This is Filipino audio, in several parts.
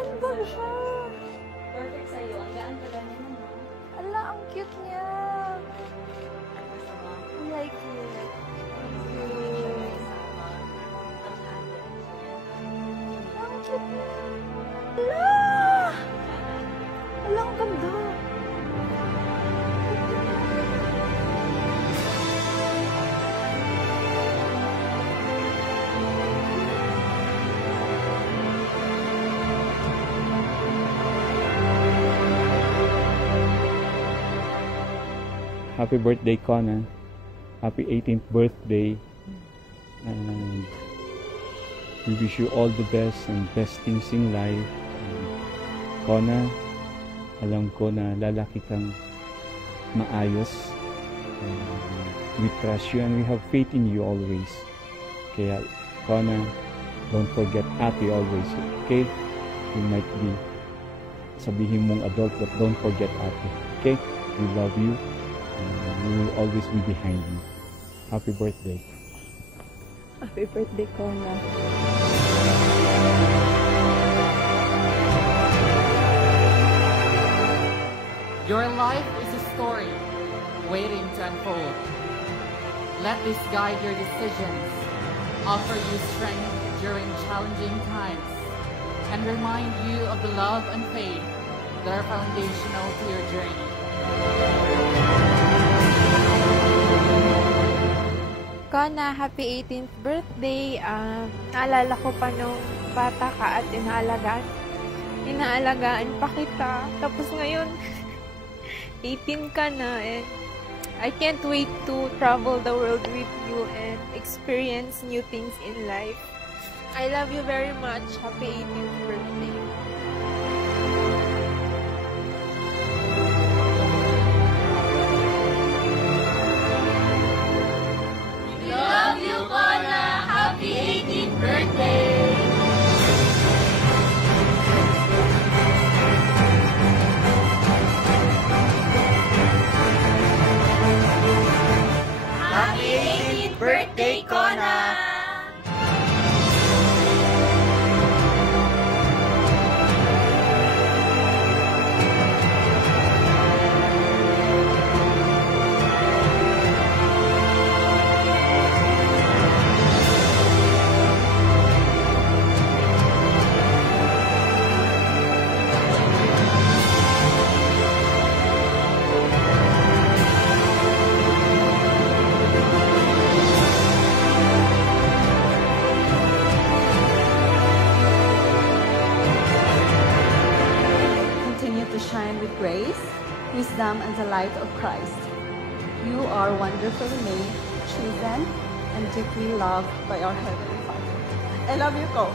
Handbag siya. Perfect sa'yo. Ang gaan ka lang yun, no? Ala, ang cute niya. I like it. Ang cute niya. Ala! Ala, ang ganda. Happy birthday, Kona. Happy 18th birthday. And we wish you all the best and best things in life. And Kona, alam ko na lalaki kang maayos. And we trust you and we have faith in you always. Kaya, Kona, don't forget Ate always. Okay? You might be sabihin mong adult, but don't forget Ate. Okay? We love you. And we will always be behind you. Happy birthday. Happy birthday, Kona. Your life is a story waiting to unfold. Let this guide your decisions, offer you strength during challenging times, and remind you of the love and faith that are foundational to your journey. Kona, happy 18th birthday. Naalala ko pa nung bata ka at inaalagaan pa kita. Tapos ngayon, 18 ka na and I can't wait to travel the world with you and experience new things in life. I love you very much. Happy 18th birthday. Happy 18th birthday! Happy 18th birthday, Kona! Shine with grace, wisdom, and the light of Christ. You are wonderfully made, chosen, and deeply loved by our Heavenly Father. I love you, Ko.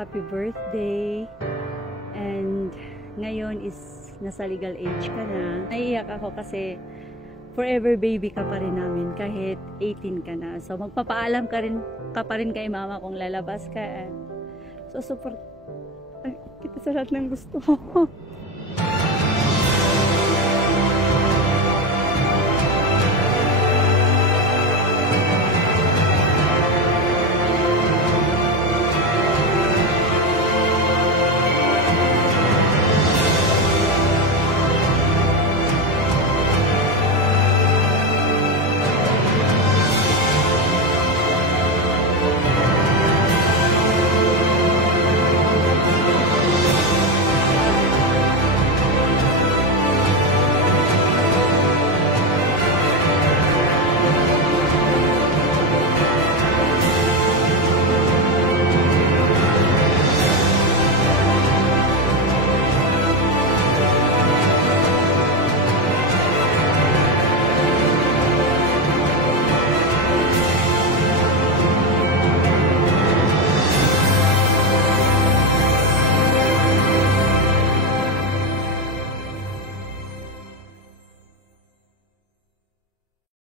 Happy birthday. And ngayon is nasa legal age ka na. Naiiyak ako kasi forever baby ka pa rin namin kahit 18 ka na. So magpapaalam ka pa rin kay mama kung lalabas ka. So support kita sa lahat ng gusto mo.